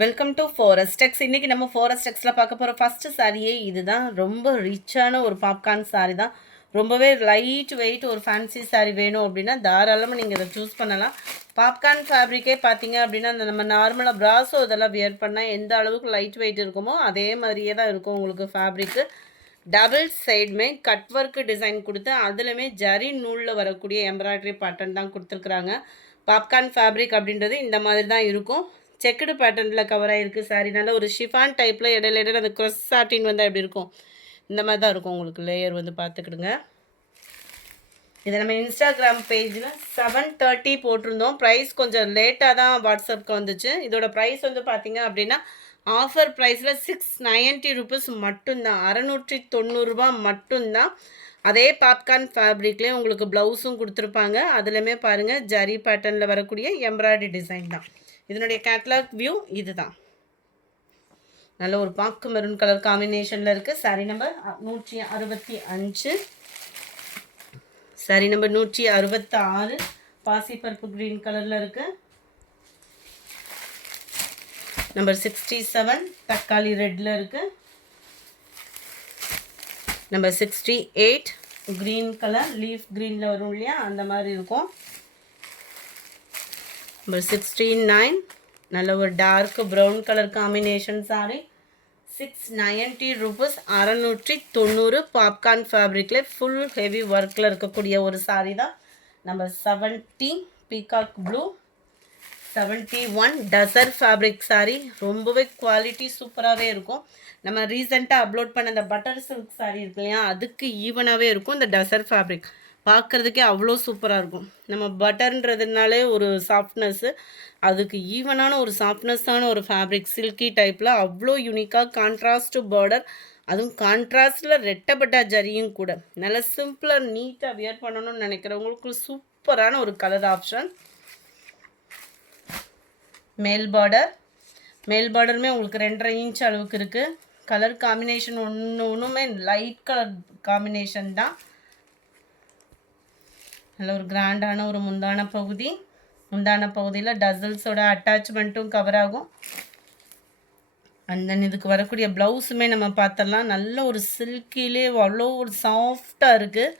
Welcome to forest டெக்ஸ். இன்றைக்கி நம்ம forest டெக்ஸில் பார்க்க போகிற ஃபஸ்ட்டு சாரியே இதுதான். ரொம்ப ரிச்சான ஒரு பாப்கார்ன் சாரி தான். ரொம்பவே லைட் வெயிட் ஒரு ஃபேன்சி சாரி வேணும் அப்படின்னா தாராளமாக நீங்கள் இதை சூஸ் பண்ணலாம். பாப்கார்ன் ஃபேப்ரிக்கே பார்த்தீங்க அப்படின்னா அந்த நம்ம நார்மலாக ப்ராஸோ இதெல்லாம் வியர் பண்ணால் எந்த அளவுக்கு லைட் வெயிட் இருக்குமோ அதே மாதிரியே தான் இருக்கும் உங்களுக்கு ஃபேப்ரிக்கு. டபுள் சைடுமே கட் ஒர்க்கு டிசைன் கொடுத்து அதுலேயுமே ஜரி நூலில் வரக்கூடிய எம்ப்ராய்டரி பேட்டர்ன் தான் கொடுத்துருக்குறாங்க. பாப்கார்ன் ஃபேப்ரிக் அப்படின்றது இந்த மாதிரி தான் இருக்கும். செக்குடு பேட்டர்னில் கவர் ஆகிருக்கு சாரி. நல்ல ஒரு ஷிஃபான் டைப்பில் இடையில அந்த க்ரொஸ் சாட்டின் வந்து எப்படி இருக்கும், இந்த மாதிரி தான் இருக்கும் உங்களுக்கு லேயர் வந்து பார்த்துக்கிடுங்க. இதை நம்ம இன்ஸ்டாகிராம் பேஜில் 7:30 போட்டிருந்தோம். ப்ரைஸ் கொஞ்சம் லேட்டாக தான் வாட்ஸ்அப்புக்கு வந்துச்சு. இதோட ப்ரைஸ் வந்து பார்த்திங்க அப்படின்னா ஆஃபர் ப்ரைஸில் 690 ருபீஸ் மட்டும்தான், 690 ரூபா மட்டும்தான். அதே பாப்கார்ன் ஃபேப்ரிக்லேயே உங்களுக்கு ப்ளவுஸும் கொடுத்துருப்பாங்க. அதுலேயுமே பாருங்கள் ஜரி பேட்டர்னில் வரக்கூடிய எம்ப்ராய்டரி டிசைன் தான். இதனுடைய கேட்லாக் வியூ இதுதான். நல்ல ஒரு பாக்கு மெரூன் கலர் காம்பினேஷனில் இருக்குது. சாரி நம்பர் 165, சாரி நம்பர் 166 பாசிப்பருப்பு க்ரீன் கலரில் இருக்குது. நம்பர் 67 தக்காளி ரெட்டில் இருக்குது. நம்பர் 68 க்ரீன் கலர் லீஃப் க்ரீனில் வரும் இல்லையா, அந்த மாதிரி இருக்கும். நம்பர் 69 நல்ல ஒரு dark brown colour combination sari. 690 rupees, 690 popcorn ஃபேப்ரிக்கில் ஃபுல் ஹெவி ஒர்க்கில் இருக்கக்கூடிய ஒரு சாரி தான். Number 70 peacock blue. 71 tussar fabric sari. ரொம்பவே குவாலிட்டி சூப்பராகவே இருக்கும். நம்ம ரீசெண்டாக அப்லோட் பண்ண அந்த பட்டர் சில்க் சாரி இருக்கு இல்லையா, அதுக்கு ஈவனாகவே இருக்கும் இந்த டசர் ஃபேப்ரிக். பார்க்குறதுக்கே அவ்வளோ சூப்பராக இருக்கும். நம்ம பட்டர்ன்றதுனாலே ஒரு சாஃப்ட்னஸ்ஸு, அதுக்கு ஈவனான ஒரு சாஃப்ட்னஸ்ஸான ஒரு ஃபேப்ரிக் சில்கி டைப்பில் அவ்வளோ யூனிக்காக கான்ட்ராஸ்ட்டு பார்டர், அதுவும் கான்ட்ராஸ்டில் ரெட்டப்பட்டா ஜரியும் கூட. நல்லா சிம்பிளாக நீட்டாக வியர் பண்ணணும்னு நினைக்கிறவங்களுக்கு சூப்பரான ஒரு கலர் ஆப்ஷன். மேல் பார்டருமே உங்களுக்கு 2.5 இன்ச் அளவுக்கு இருக்குது. கலர் காம்பினேஷன் ஒன்றுமே லைட் கலர் காம்பினேஷன் தான். நல்ல ஒரு கிராண்டான ஒரு முந்தான பகுதியில் டசல்ஸோட அட்டாச்மெண்ட்டும் கவர் ஆகும். அந்த இதுக்கு வரக்கூடிய ப்ளவுஸுமே நம்ம பார்த்தரலாம். நல்ல ஒரு சில்கிலே அவ்வளோ ஒரு சாஃப்டாக இருக்குது.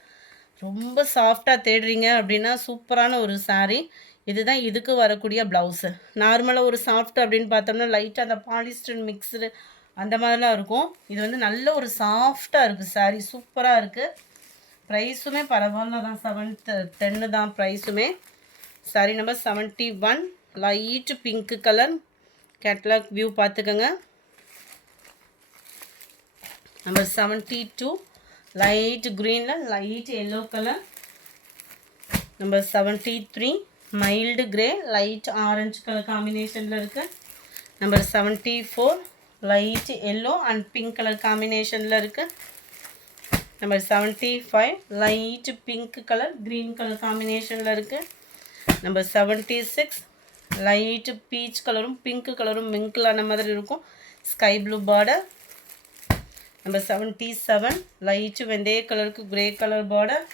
ரொம்ப சாஃப்டாக தேடுறீங்க அப்படின்னா சூப்பரான ஒரு சாரீ. இதுதான் இதுக்கு வரக்கூடிய ப்ளவுஸு. நார்மலாக ஒரு சாஃப்ட் அப்படின்னு பார்த்தோம்னா லைட்டாக அந்த பாலிஸ்டர் மிக்ஸ்டு அந்த மாதிரிலாம் இருக்கும். இது வந்து நல்ல ஒரு சாஃப்டாக இருக்குது சாரீ, சூப்பராக இருக்குது. ப்ரைஸுமே பரவாயில்ல தான், 710 தான் ப்ரைஸுமே. Sari number 71 light pink colour. Catalogue view பார்த்துக்கோங்க. நம்பர் 72 லைட் க்ரீனில் light yellow colour. Number 73 mild grey light orange colour காம்பினேஷனில் இருக்குது. Number 74 light yellow and pink colour காம்பினேஷனில் இருக்குது. Number 75 light pink colour green colour காம்பினேஷனில் இருக்குது. நம்பர் 76 லைட் பீச் கலரும் pink கலரும் மிங்கிளான மாதிரி இருக்கும், sky blue border. Number 77 light வெந்தய கலருக்கு கிரே கலர் பார்டர்.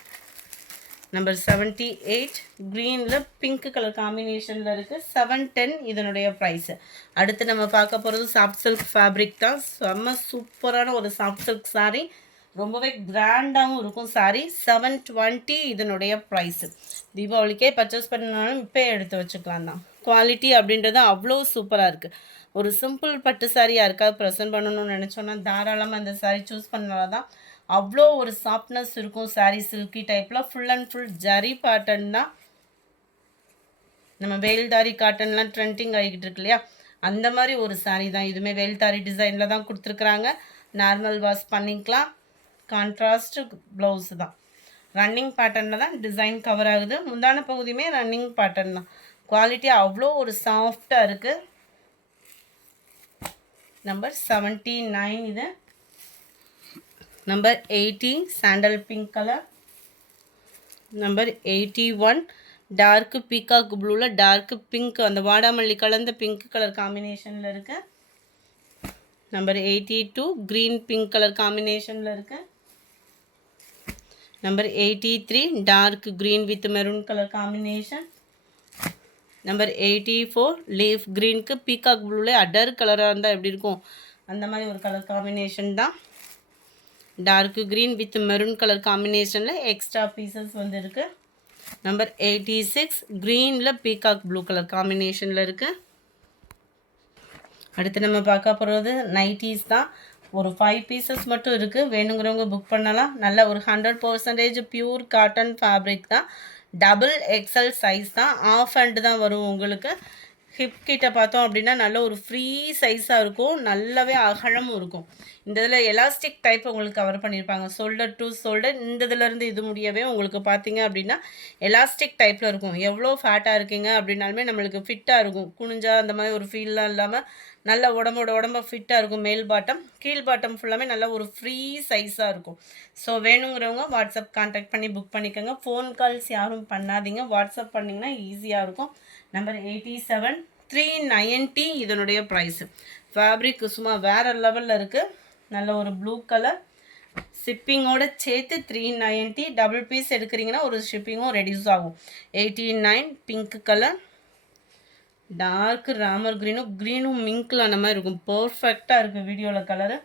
நம்பர் 78 க்ரீனில் பிங்க் கலர் காம்பினேஷனில் இருக்குது. 710 இதனுடைய ப்ரைஸு. அடுத்து நம்ம பார்க்க போகிறது சாஃப்ட் சில்க் ஃபேப்ரிக் தான். செம்ம சூப்பரான ஒரு சாஃப்ட் சில்க் சாரீ, ரொம்பவே கிராண்டாகவும் இருக்கும் சாரீ. 720 இதனுடைய ப்ரைஸு. தீபாவளிக்கே பர்ச்சேஸ் பண்ணாலும் இப்போ எடுத்து வச்சுக்கலாம் தான். குவாலிட்டி அப்படின்றது அவ்வளோ சூப்பராக இருக்குது. ஒரு சிம்பிள் பட்டு சாரீ யாருக்காவது ப்ரெசென்ட் பண்ணணும்னு நினச்சோன்னா தாராளமாக அந்த சாரீ சூஸ் பண்ணலாம் தான். அவ்வளோ ஒரு சாஃப்ட்னஸ் இருக்கும் சாரீ, சில்கி டைப்பில் full and full zari pattern தான். நம்ம வேல்தாரி காட்டன்லாம் ட்ரெண்டிங் ஆகிக்கிட்டு இருக்கு இல்லையா, அந்த மாதிரி ஒரு சாரீ தான். இதுவுமே வேல்தாரி டிசைனில் தான் கொடுத்துருக்குறாங்க. நார்மல் வாஷ் பண்ணிக்கலாம். கான்ட்ராஸ்ட் ப்ளவுஸு தான். ரன்னிங் பேட்டர்னில் தான் டிசைன் கவர் ஆகுது. முந்தான பகுதியுமே ரன்னிங் பேட்டர்ன் தான். குவாலிட்டி அவ்வளோ ஒரு சாஃப்டாக இருக்குது. நம்பர் 79 இது. Number 80 sandal pink colour. Number 81 dark peacock ப்ளூவில் டார்க்கு பிங்க், அந்த வாடாமல்லி கலந்த பிங்க் கலர் காம்பினேஷனில் இருக்குது. நம்பர் 82 க்ரீன் பிங்க் கலர் காம்பினேஷனில் இருக்குது. Number 83 dark green with maroon colour combination. Number 84 leaf க்ரீனுக்கு பீகாக் ப்ளூவில் அடர் கலராக இருந்தால் எப்படி இருக்கும் அந்த மாதிரி ஒரு கலர் காம்பினேஷன் தான். Dark green with maroon colour காம்பினேஷனில் எக்ஸ்ட்ரா பீசஸ் வந்து இருக்குது. நம்பர் 86 க்ரீனில் பீகாக் ப்ளூ கலர் காம்பினேஷனில் இருக்குது. அடுத்து நம்ம பார்க்க போகிறது நைட்டிஸ் தான். ஒரு 5 பீசஸ் மட்டும் இருக்குது. வேணுங்கிறவங்க புக் பண்ணலாம். நல்ல ஒரு 100% பியூர் காட்டன் ஃபேப்ரிக் தான். டபுள் எக்ஸல் சைஸ் தான். ஆஃப் ஹேண்டு தான் வரும் உங்களுக்கு. ஹிப் கிட்ட பார்த்தோம் அப்படின்னா நல்ல ஒரு ஃப்ரீ சைஸாக இருக்கும். நல்லாவே அகலமும் இருக்கும். இந்த இதில் எலாஸ்டிக் டைப் உங்களுக்கு கவர் பண்ணியிருப்பாங்க. ஷோல்டர் டு ஷோல்டர் இந்த இதிலேருந்து இது முடியவே உங்களுக்கு பார்த்தீங்க அப்படின்னா எலாஸ்டிக் டைப்பில் இருக்கும். எவ்வளோ ஃபேட்டாக இருக்கீங்க அப்படின்னாலுமே நம்மளுக்கு ஃபிட்டாக இருக்கும். குனிஞ்சா அந்த மாதிரி ஒரு ஃபீல்லாம் இல்லாமல் நல்ல உடம்ப ஃபிட்டாக இருக்கும். மேல் பாட்டம் கீழ் பாட்டம் ஃபுல்லாமே நல்ல ஒரு ஃப்ரீ சைஸாக இருக்கும். ஸோ வேணுங்கிறவங்க வாட்ஸ்அப் கான்டாக்ட் பண்ணி புக் பண்ணிக்கோங்க. ஃபோன் கால்ஸ் யாரும் பண்ணாதீங்க. வாட்ஸ்அப் பண்ணிங்கன்னா ஈஸியாக இருக்கும். நம்பர் 87 390 இதனுடைய ப்ரைஸு. ஃபேப்ரிக் சும்மா வேறு லெவலில் இருக்குது. நல்ல ஒரு ப்ளூ கலர் ஷிப்பிங்கோடு சேர்த்து 390. டபுள் பீஸ் எடுக்கிறீங்கன்னா ஒரு ஷிப்பிங்கும் ரெடியூஸ் ஆகும். 89 பிங்க் கலர் டார்க் ராமர் க்ரீனும் மிங்கில் அந்த மாதிரி இருக்கும். பர்ஃபெக்டாக இருக்குது வீடியோவில் கலரு.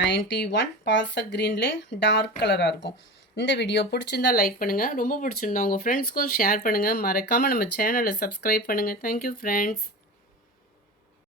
91 பாச க்ரீன்லேயே டார்க் கலராக இருக்கும். இந்த வீடியோ பிடிச்சிருந்தா லைக் பண்ணுங்கள். ரொம்ப பிடிச்சிருந்தா உங்கள் ஃப்ரெண்ட்ஸ்க்கும் ஷேர் பண்ணுங்கள். மறக்காமல் நம்ம சேனலை சப்ஸ்கிரைப் பண்ணுங்கள். Thank you friends.